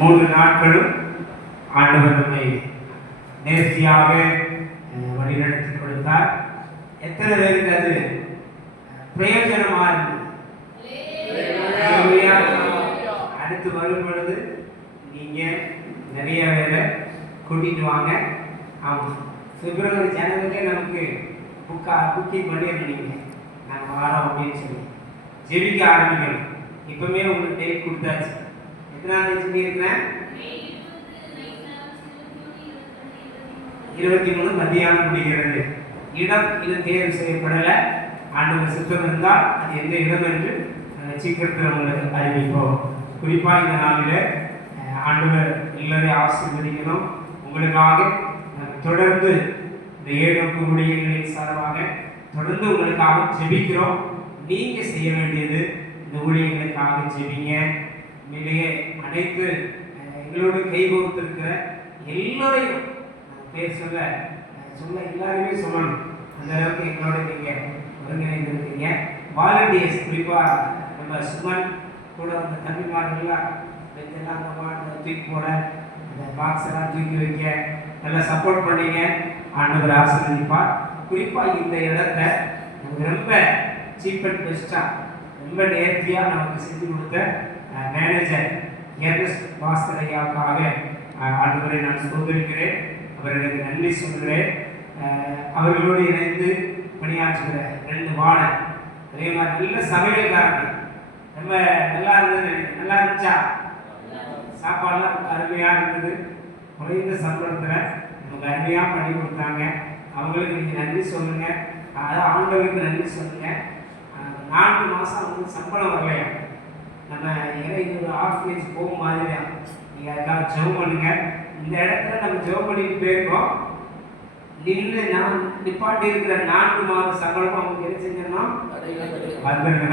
3 நாட்களும் ஆண்டவர் நம்மை நேர்த்தியாக வழிநடத்தி கொடுத்தார். எத்தனை பேருக்கு அது பிரயோஜனமா இருந்தது? அடுத்து வரும் பொழுது நீங்க நிறைய பேரை கூட்டிட்டு வாங்க. பிப்ரவரி ஜனவரிலே நமக்கு புக்கிங் பண்ணிடுறீங்க. நாங்கள் வரோம் அப்படின்னு சொல்லி ஜெபிக்க ஆரம்பிக்கணும். இப்பவுமே உங்களுக்கு டேட் கொடுத்தாச்சு. எத்தனாம் தேதி சொல்லியிருக்கிறேன்? 23 மத்தியானம் முடிகிறது. இடம் இது தேர்வு செய்யப்படலை. ஆண்டவர் சித்தம் இருந்தால் அது எந்த இடம் என்று சீக்கிரத்தில் உங்களுக்கு அறிவிப்போம். குறிப்பாக இந்த நாளில் ஆண்டவர் எல்லாரையும் ஆசீர்வதிக்கணும். உங்களுக்காக தொடர்ந்து இந்த 7 ஊழியர்களின் சார்பாக தொடர்ந்து உங்களுக்காக ஜெபிக்கிறோம். நீங்க செய்ய வேண்டியது இந்த ஊழியர்களுக்காக ஜெபிங்க. உண்மையிலேயே அனைத்து எங்களோடு கைகோர்த்திருக்கிற எல்லோரையும் பேர் சொல்ல எல்லாருமே சொல்லணும். அந்த அளவுக்கு எங்களோட நீங்க ஒருங்கிணைந்திருக்கீங்க. வாலண்டியர்ஸ் குறிப்பாக நம்ம சுமன் கூட அந்த தமிழ்மார்கள்லாம் இதெல்லாம் தூக்கி போட அந்த பாக்ஸ் எல்லாம் தூக்கி வைக்க நல்லா சப்போர்ட் பண்ணீங்க. ஆண்டவர் ஆசீர்வதிப்பார். குறிப்பாக இந்த இடத்த ரொம்ப சீப் அண்ட் பெஸ்ட்டாக ரொம்ப நேர்த்தியாக நமக்கு செஞ்சு கொடுத்த மேனேஜர் எர்னஸ்ட் பாஸ்கர் ஐயாவுக்காக ஆண்டவரை நான் சோதரிக்கிறேன். அவர்களுக்கு நன்றி சொல்கிறேன். அவர்களோடு இணைந்து பணியாற்றுகிற 2 வார்டன், அதே மாதிரி நல்ல சமையல்காரர்கள் ரொம்ப நல்லா இருந்தது. நல்லா இருந்துச்சா? சாப்பாடுலாம் அருமையாக இருந்தது. குறைந்த சம்பளத்தில் நமக்கு அருமையாக பண்ணி கொடுத்தாங்க. அவங்களுக்கு நீங்கள் நன்றி சொல்லுங்க. அதாவது ஆண்டவருக்கு நன்றி சொல்லுங்க. 4 மாதம் வந்து சம்பளம் வரலையா? நம்ம இது ஒரு ஆர்ஃபனேஜ் போகும் மாதிரியா? நீங்கள் அதுக்காக ஜெபம் பண்ணுங்க. இந்த இடத்துல நம்ம ஜெபம் பண்ணிட்டு போயிருக்கோம். நின்று நான் நிப்பாட்டி இருக்கிற 4 மாத சம்பளம் அவங்க என்ன செஞ்சிடணும்? வந்துருங்க.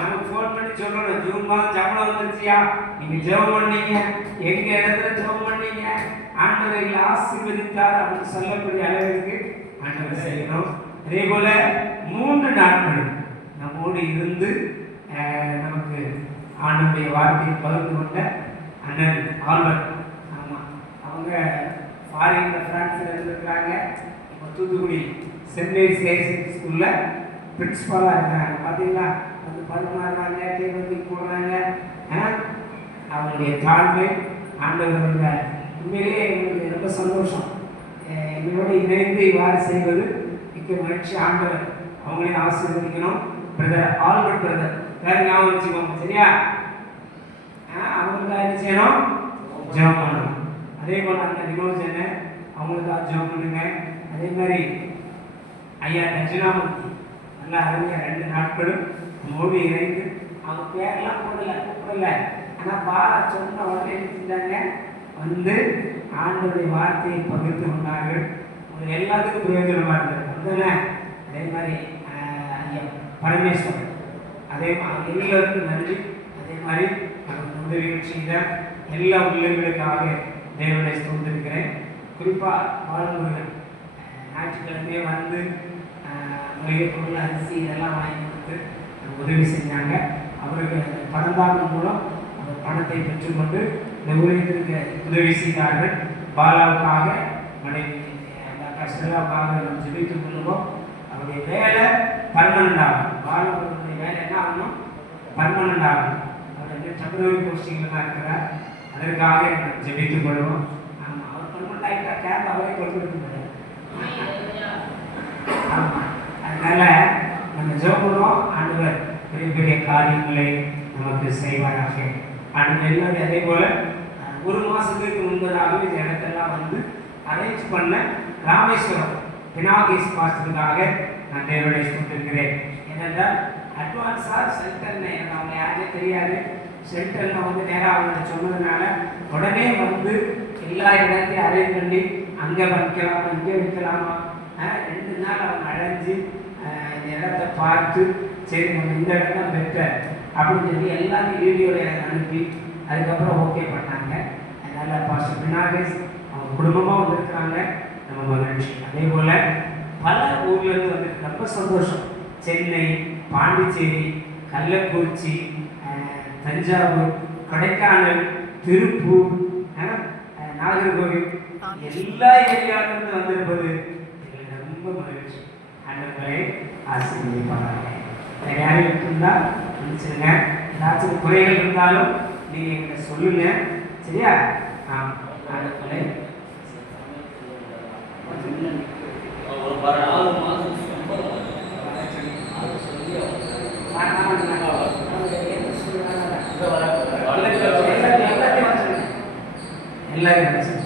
நம்ம ஃபோன் பண்ணி சொல்லணும், ஜூன் மாதம் சம்பளம் வந்துருச்சியா, நீங்க ஜெபம் பண்ணீங்க, எங்க இடத்துல ஜெபம் பண்ணீங்க, ஆண்டவரை ஆசீர்வதித்தார் அப்படின்னு சொல்லக்கூடிய அளவிற்கு ஆண்டவர் செய்யணும். அதே போல 3 நாட்கள் நம்மோடு இருந்து நமக்கு ஆண்டவருடைய வார்த்தையை பகிர்ந்து கொண்ட அண்ணன் ஆல்பர்ட், ஆமாம், அவங்க ஃபாரின்ல பிரான்ஸ்ல இருந்திருக்கிறாங்க. இப்போ தூத்துக்குடி சென்ட் மேரிஸ் ஹையர் ஸ்கூல்ல பிரின்சிபாலாக இருக்கிறாங்க. பார்த்தீங்களா, அது பரிமாறுறாங்க, டேபிள் போடுறாங்க. அவங்களுடைய தாழ்மை ஆண்டவர்கள உண்மையிலேயே எங்களுக்கு ரொம்ப சந்தோஷம். எங்களோடு இணைந்து இவ்வாறு செய்வது மிக்க மகிழ்ச்சி. ஆண்டவர் அவங்களையும் ஆசீர்வதிக்கணும். பிரதர் ஆல்பர்ட் பிரதர் வேற ஞாபகம் வச்சுக்கோங்க, சரியா? அவங்களுக்காக என்ன செய்யணும்? ஜெபம் பண்ணணும். அதே போல் அந்த வினோஜனை அவங்களுக்காக ஜெபம் பண்ணுங்க. அதே மாதிரி ஐயா தட்சிணாமூர்த்தி நல்லா அருமையாக 2 நாட்களும் மோடி இணைந்து அவங்க பேரெல்லாம் கூப்பிடல. ஆனால் பாரா சொன்ன உடனே என்ன செஞ்சாங்க? வந்து ஆண்டவருடைய வார்த்தையை பகிர்ந்து கொண்டார்கள். உங்களுக்கு எல்லாத்துக்கும் பிரயோஜனமாக இருந்தது. அதே மாதிரி ஐயா பரமேஸ்வரன், அதே மாதிரி எல்லாருக்கும் நன்றி. அதே மாதிரி நமக்கு உதவிகள் செய்த எல்லா உள்ளங்களுக்காக தேவனை ஸ்தோத்திரிக்கிறேன். குறிப்பாக பாலமுருகன் ஞாயிற்றுக்கிழமையே வந்து மளிகை பொருள், அரிசி இதெல்லாம் வாங்கி கொடுத்து உதவி செஞ்சாங்க. அவருக்கு பணந்தாக்கம் மூலம் அவர் பணத்தை பெற்றுக்கொண்டு இந்த ஊழியத்திற்கு உதவி செய்தார்கள். பாலாவுக்காக மனைவி கஷ்டலாவுக்காக நம்ம ஜெபித்துக் கொள்ளுவோம். அவருடைய வேலை பர்மனண்ட் ஆகும். பாலாவுடைய வேலை என்ன ஆகணும்? பர்மனண்ட் ஆகும். அவர் டெம்பரரி போஸ்டிங்கில் தான் இருக்கிறார். அதற்காக நம்ம ஜெபித்துக் கொள்வோம். ஆமாம், அவர் பர்மனண்ட் ஆகிட்டா கேப் அவரே கொடுத்துருக்க முடியாது. ஆமாம், அதனால நம்ம ஜெபம் ஆண்டவர் பெரிய பெரிய காரியங்களை நமக்கு செய்வாராக. ஆண்டவர் எல்லாரும் அதே போல 1 மாதத்துக்கு முன்பதாகவே இந்த இடத்தெல்லாம் வந்து அரேஞ்ச் பண்ண ராமேஸ்வரம் பினாகேஸ் பாஸ்டருக்காக நான் தேவனை சொல்லியிருக்கிறேன். ஏனென்றால் அட்வான்ஸாக சென்டர்னு எனக்கு அவங்க யாருமே தெரியாது. சென்டரில் வந்து நேராக அவங்க சொன்னதுனால உடனே வந்து எல்லா இடத்தையும் அரேஞ்ச் பண்ணி அங்கே வைக்கலாமா இங்கே வைக்கலாமா 2 நாள் அவங்க அழைஞ்சி இந்த இடத்த பார்த்து சரி நம்ம இந்த இடம் தான் பெட்டர் அப்படின்னு சொல்லி எல்லாத்தையும் வீடியோவில் எனக்கு அனுப்பி அதுக்கப்புறம் ஓகே பண்ணாங்க. அதனால் பாஸ்டர் பினாகேஸ் அவங்க குடும்பமாக வந்திருக்கிறாங்க. நம்ம மகிழ்ச்சி. அதே போல் பல ஊர்லேருந்து வந்து ரொம்ப சந்தோஷம். சென்னை, பாண்டிச்சேரி, கள்ளக்குறிச்சி, தஞ்சாவூர், கொடைக்கானல், திருப்பூர், நாகர்கோவில் எல்லா ஏரியாவிலிருந்து வந்திருப்பது எங்களுக்கு ரொம்ப மகிழ்ச்சி. ஆண்டவரே ஆசீர்வதிப்பாராக. வேற யாரும் இருந்தா மன்னிச்சிருங்க. ஏதாச்சும் குறைகள் இருந்தாலும் நீங்க என்கிட்ட சொல்லுங்க, சரியா? ஆண்டவரே எல்லாரும்